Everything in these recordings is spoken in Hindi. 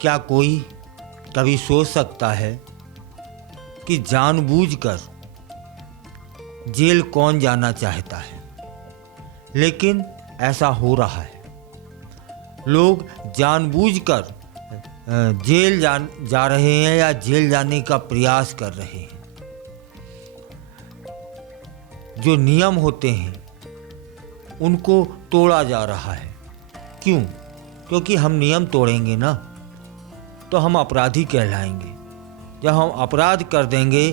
क्या कोई कभी सोच सकता है कि जानबूझकर जेल कौन जाना चाहता है? लेकिन ऐसा हो रहा है। लोग जानबूझकर जेल जा रहे हैं या जेल जाने का प्रयास कर रहे हैं। जो नियम होते हैं उनको तोड़ा जा रहा है। क्यों? क्योंकि हम नियम तोड़ेंगे ना तो हम अपराधी कहलाएंगे। जब हम अपराध कर देंगे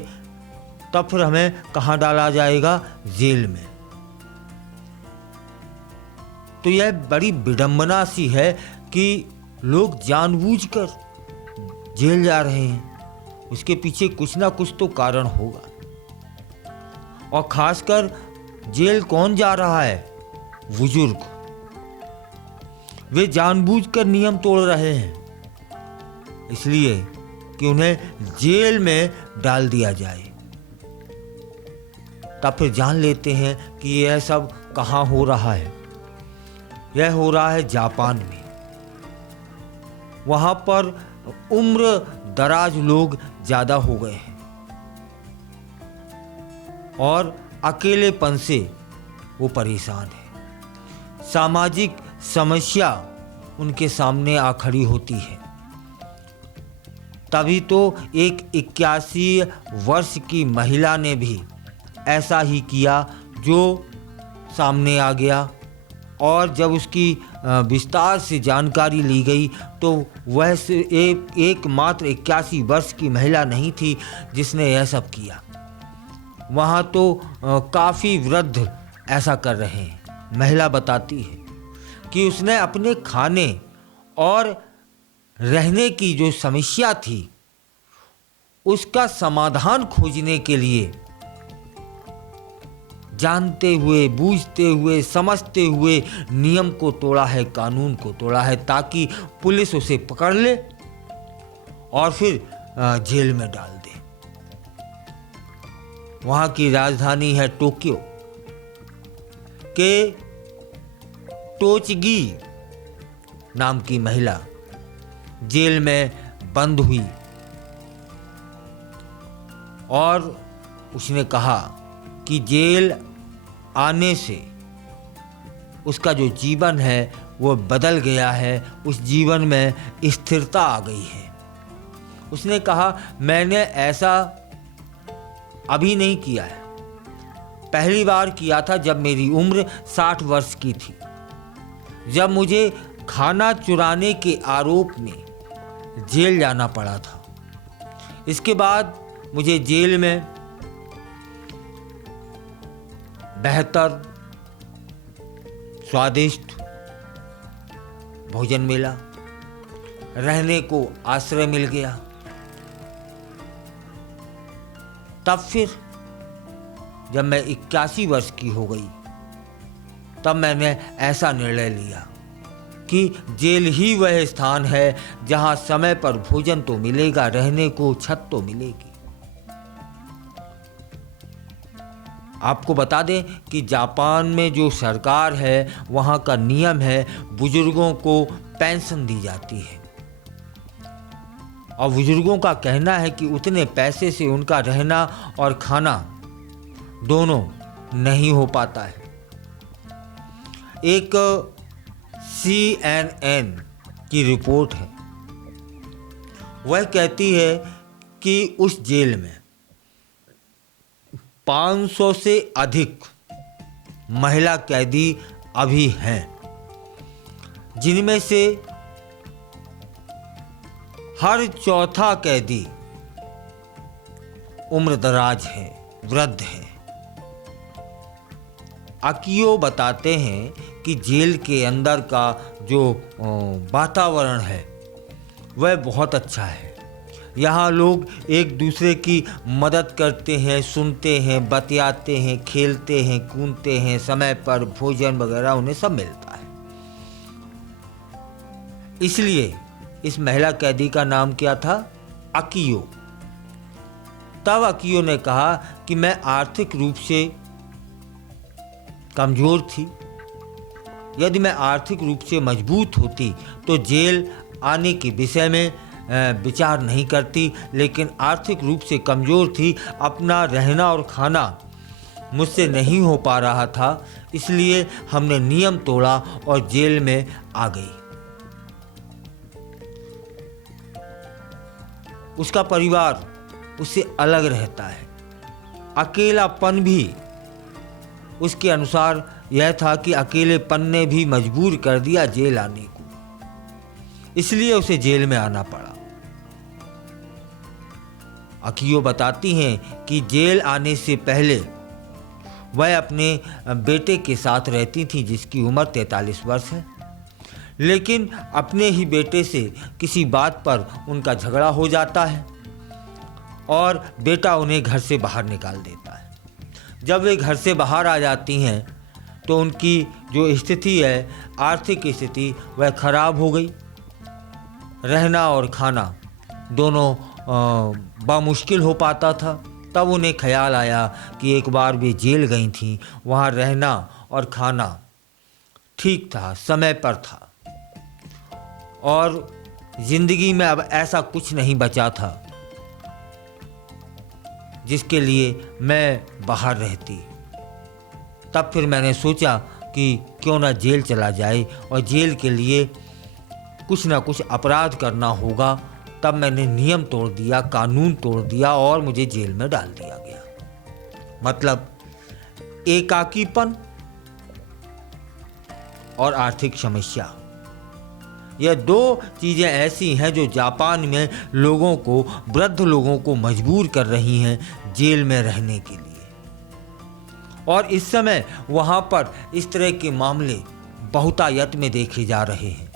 तब फिर हमें कहाँ डाला जाएगा? जेल में। तो यह बड़ी विडंबना सी है कि लोग जानबूझकर जेल जा रहे हैं। उसके पीछे कुछ ना कुछ तो कारण होगा। और खासकर जेल कौन जा रहा है? बुजुर्ग। वे जानबूझकर नियम तोड़ रहे हैं इसलिए कि उन्हें जेल में डाल दिया जाए। तब फिर जान लेते हैं कि यह सब कहाँ हो रहा है। यह हो रहा है जापान में। वहाँ पर उम्र दराज लोग ज़्यादा हो गए हैं और अकेलेपन से वो परेशान है। सामाजिक समस्या उनके सामने आ खड़ी होती है। तभी तो एक 81 वर्ष की महिला ने भी ऐसा ही किया जो सामने आ गया। और जब उसकी विस्तार से जानकारी ली गई तो वह एकमात्र 81 वर्ष की महिला नहीं थी जिसने यह सब किया। वहाँ तो काफ़ी वृद्ध ऐसा कर रहे हैं। महिला बताती है कि उसने अपने खाने और रहने की जो समस्या थी उसका समाधान खोजने के लिए जानते हुए, बूझते हुए, समझते हुए नियम को तोड़ा है, कानून को तोड़ा है, ताकि पुलिस उसे पकड़ ले और फिर जेल में डाल दे। वहाँ की राजधानी है टोक्यो के टोचगी नाम की महिला जेल में बंद हुई और उसने कहा कि जेल आने से उसका जो जीवन है वो बदल गया है। उस जीवन में स्थिरता आ गई है। उसने कहा, मैंने ऐसा अभी नहीं किया है। पहली बार किया था जब मेरी उम्र 60 वर्ष की थी, जब मुझे खाना चुराने के आरोप में जेल जाना पड़ा था। इसके बाद मुझे जेल में बेहतर स्वादिष्ट भोजन मिला, रहने को आश्रय मिल गया। तब फिर जब मैं 81 वर्ष की हो गई तब मैंने ऐसा निर्णय लिया कि जेल ही वह स्थान है जहां समय पर भोजन तो मिलेगा, रहने को छत तो मिलेगी। आपको बता दें कि जापान में जो सरकार है वहाँ का नियम है बुजुर्गों को पेंशन दी जाती है और बुजुर्गों का कहना है कि उतने पैसे से उनका रहना और खाना दोनों नहीं हो पाता है। एक CNN की रिपोर्ट है, वह कहती है कि उस जेल में 500 से अधिक महिला कैदी अभी हैं, जिनमें से हर चौथा कैदी उम्रदराज है, वृद्ध है। अकियो बताते हैं कि जेल के अंदर का जो वातावरण है वह बहुत अच्छा है। यहाँ लोग एक दूसरे की मदद करते हैं, सुनते हैं, बतियाते हैं, खेलते हैं, कूदते हैं, समय पर भोजन वगैरह उन्हें सब मिलता है। इसलिए इस महिला कैदी का नाम क्या था? अकियो। तब अकियो ने कहा कि मैं आर्थिक रूप से कमज़ोर थी। यदि मैं आर्थिक रूप से मजबूत होती तो जेल आने के विषय में विचार नहीं करती, लेकिन आर्थिक रूप से कमज़ोर थी। अपना रहना और खाना मुझसे नहीं हो पा रहा था, इसलिए हमने नियम तोड़ा और जेल में आ गई। उसका परिवार उससे अलग रहता है। अकेलापन भी उसके अनुसार यह था कि अकेलेपन ने भी मजबूर कर दिया जेल आने को, इसलिए उसे जेल में आना पड़ा। अखियो बताती हैं कि जेल आने से पहले वह अपने बेटे के साथ रहती थी, जिसकी उम्र 43 वर्ष है। लेकिन अपने ही बेटे से किसी बात पर उनका झगड़ा हो जाता है और बेटा उन्हें घर से बाहर निकाल देता है। जब वे घर से बाहर आ जाती हैं तो उनकी जो स्थिति है, आर्थिक स्थिति, वह खराब हो गई। रहना और खाना दोनों बामुश्किल हो पाता था। तब उन्हें ख्याल आया कि एक बार वे जेल गई थीं, वहाँ रहना और खाना ठीक था, समय पर था, और ज़िंदगी में अब ऐसा कुछ नहीं बचा था जिसके लिए मैं बाहर रहती। तब फिर मैंने सोचा कि क्यों ना जेल चला जाए और जेल के लिए कुछ ना कुछ अपराध करना होगा। तब मैंने नियम तोड़ दिया, कानून तोड़ दिया और मुझे जेल में डाल दिया गया। मतलब एकाकीपन और आर्थिक समस्या, यह दो चीज़ें ऐसी हैं जो जापान में लोगों को, वृद्ध लोगों को मजबूर कर रही हैं जेल में रहने के लिए। और इस समय वहाँ पर इस तरह के मामले बहुतायत में देखे जा रहे हैं,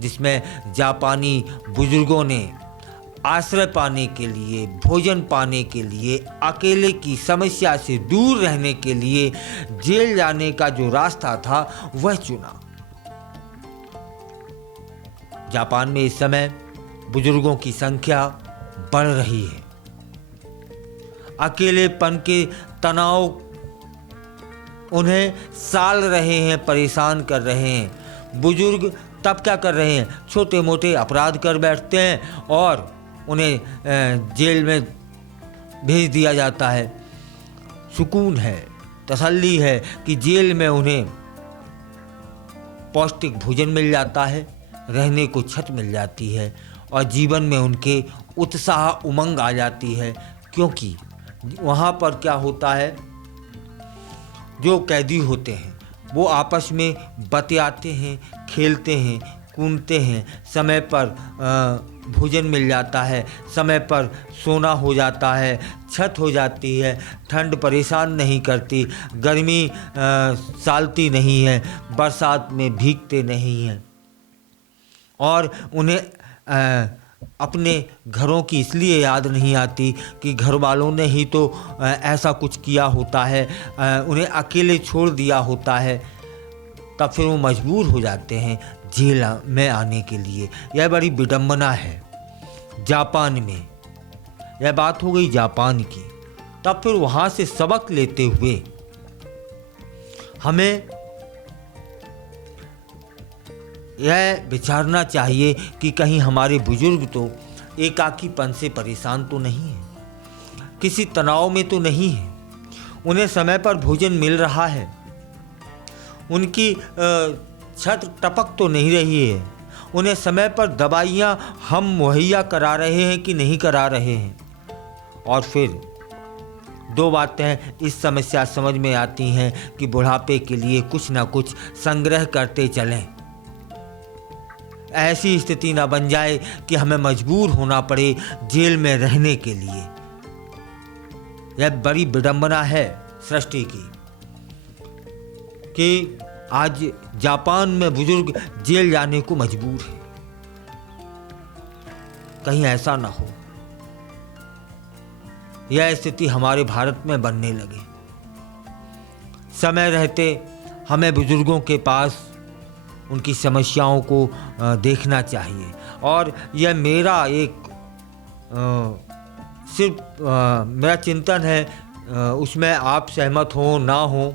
जिसमें जापानी बुजुर्गों ने आश्रय पाने के लिए, भोजन पाने के लिए, अकेले की समस्या से दूर रहने के लिए जेल जाने का जो रास्ता था वह चुना। जापान में इस समय बुजुर्गों की संख्या बढ़ रही है। अकेलेपन के तनाव उन्हें साल रहे हैं, परेशान कर रहे हैं। बुजुर्ग तब क्या कर रहे हैं, छोटे मोटे अपराध कर बैठते हैं और उन्हें जेल में भेज दिया जाता है। सुकून है, तसल्ली है कि जेल में उन्हें पौष्टिक भोजन मिल जाता है, रहने को छत मिल जाती है और जीवन में उनके उत्साह, उमंग आ जाती है। क्योंकि वहाँ पर क्या होता है, जो कैदी होते हैं वो आपस में बतियाते हैं, खेलते हैं, कूदते हैं, समय पर भोजन मिल जाता है, समय पर सोना हो जाता है, छत हो जाती है, ठंड परेशान नहीं करती, गर्मी सालती नहीं है, बरसात में भीगते नहीं हैं। और उन्हें अपने घरों की इसलिए याद नहीं आती कि घर वालों ने ही तो ऐसा कुछ किया होता है, उन्हें अकेले छोड़ दिया होता है। तब फिर वो मजबूर हो जाते हैं जेल में आने के लिए। यह बड़ी विडंबना है जापान में। यह बात हो गई जापान की। तब फिर वहाँ से सबक लेते हुए हमें यह विचारना चाहिए कि कहीं हमारे बुजुर्ग तो एकाकीपन से परेशान तो नहीं है, किसी तनाव में तो नहीं है, उन्हें समय पर भोजन मिल रहा है, उनकी छत टपक तो नहीं रही है, उन्हें समय पर दवाइयाँ हम मुहैया करा रहे हैं कि नहीं करा रहे हैं। और फिर दो बातें इस समस्या समझ में आती हैं कि बुढ़ापे के लिए कुछ ना कुछ संग्रह करते चलें। ऐसी स्थिति ना बन जाए कि हमें मजबूर होना पड़े जेल में रहने के लिए। यह बड़ी विडंबना है सृष्टि की कि आज जापान में बुजुर्ग जेल जाने को मजबूर है। कहीं ऐसा ना हो यह स्थिति हमारे भारत में बनने लगे। समय रहते हमें बुजुर्गों के पास उनकी समस्याओं को देखना चाहिए। और यह मेरा एक सिर्फ मेरा चिंतन है, उसमें आप सहमत हो ना हो,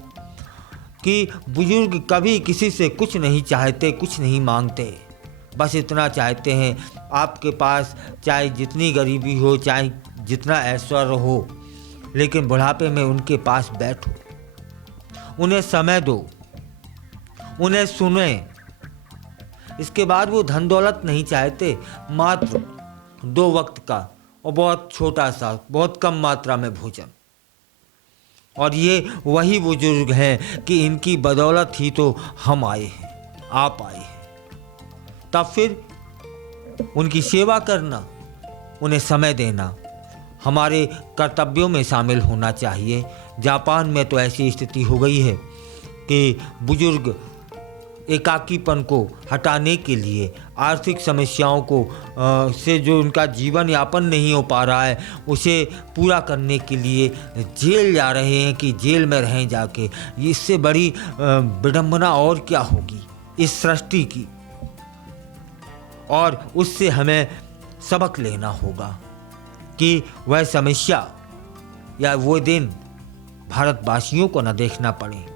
कि बुजुर्ग कभी किसी से कुछ नहीं चाहते, कुछ नहीं मांगते, बस इतना चाहते हैं, आपके पास चाहे जितनी गरीबी हो, चाहे जितना ऐश्वर्य हो, लेकिन बुढ़ापे में उनके पास बैठो, उन्हें समय दो, उन्हें सुने। इसके बाद वो धन दौलत नहीं चाहते, मात्र 2 वक्त का और बहुत छोटा सा, बहुत कम मात्रा में भोजन। और ये वही बुजुर्ग हैं कि इनकी बदौलत ही तो हम आए हैं, आप आए हैं। तब फिर उनकी सेवा करना, उन्हें समय देना हमारे कर्तव्यों में शामिल होना चाहिए। जापान में तो ऐसी स्थिति हो गई है कि बुजुर्ग एकाकीपन को हटाने के लिए, आर्थिक समस्याओं को से जो उनका जीवन यापन नहीं हो पा रहा है, उसे पूरा करने के लिए जेल जा रहे हैं कि जेल में रहें जाके। इससे बड़ी विडंबना और क्या होगी इस सृष्टि की। और उससे हमें सबक लेना होगा कि वह समस्या या वो दिन भारतवासियों को न देखना पड़े।